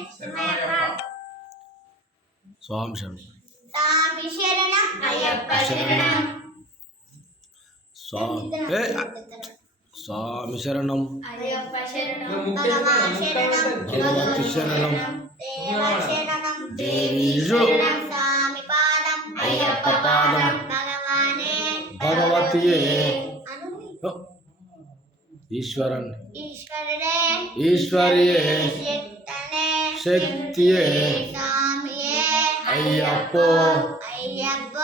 స్వామి శరణం. స్వామి శరణం అయ్యప్ప శరణం. స్వామి శరణం అయ్యప్ప శరణం. భగవాన్ శరణం భగవతి శరణం దేవ శరణం దేవి స్వామి పాదం అయ్యప్ప పాదం భగవానే భగవతియే ఈశ్వరన్ ఈశ్వరుడే ఈశ్వరియే శక్తనే శక్తియే స్వామియే అయ్యప్పో అయ్యప్ప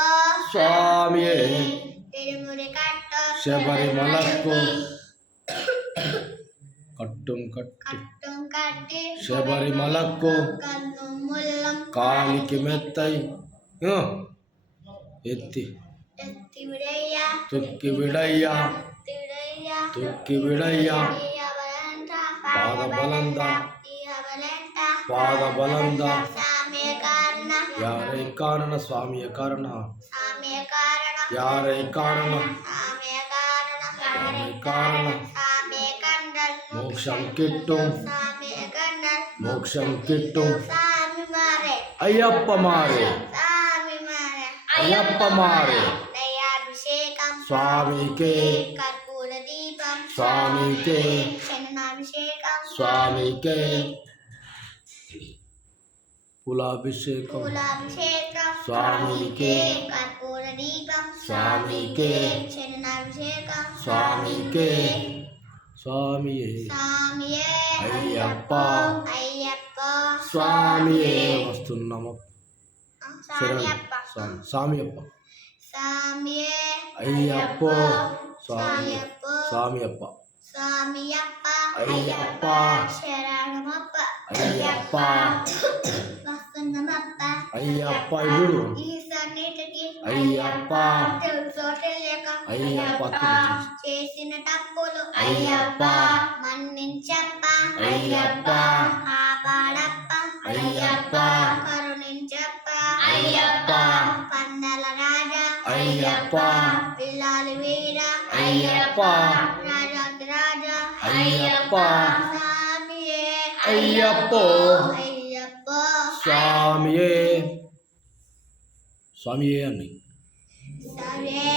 స్వామియే తిరుముడి కట్టు శబరిమలకు కట్టుం కట్టి శబరిమలకు కన్ను ముల్లం కాలికి మెత్తై ఎత్తి విడయ్యా తుక్కి విడయ్యా తుక్కి విడయ్యా పాద బలంద యారై కారణ స్వామియ కారణ యారై కారణ మోక్షం కిట్టు అయ్యప్ప మారే అయ్యప్ప మారే స్వామికే కర్పూర దీపం స్వామికే శరణాభిషేకం స్వామికే కులాభిషేకం స్వామికే కర్పూర దీపం స్వామికే శరణాభిషేకం స్వామికే స్వామియే స్వామియే అయ్యప్ప అయ్యప్ప స్వామియే వస్తున్నాము స్వామియప్ప స్వామియప్ప స్వామియే అయ్యప్ప స్వామి స్వామియప్ప స్వామియప్ప అయ్యప్ప శరణమప్ప అయ్యప్ప వస్తున్నమప్ప అయ్యప్ప ఇప్పుడు ఈ సన్నిధికి అయ్యప్ప తెలుసో తెలియక అయ్యప్ప చేసిన తప్పులు అయ్యప్ప మన్నించప్ప అయ్యప్ప కాపాడప్ప అయ్యప్ప కరుణించప్ప అయ్యప్ప పందల రాజా అయ్యప్ప పిల్లాలి వీర అయ్యప్ప రాజాది రాజా అయ్యప్ప స్వామియే అయ్యప్ప అయ్యప్ప స్వామియే స్వామియే అని స్వామియే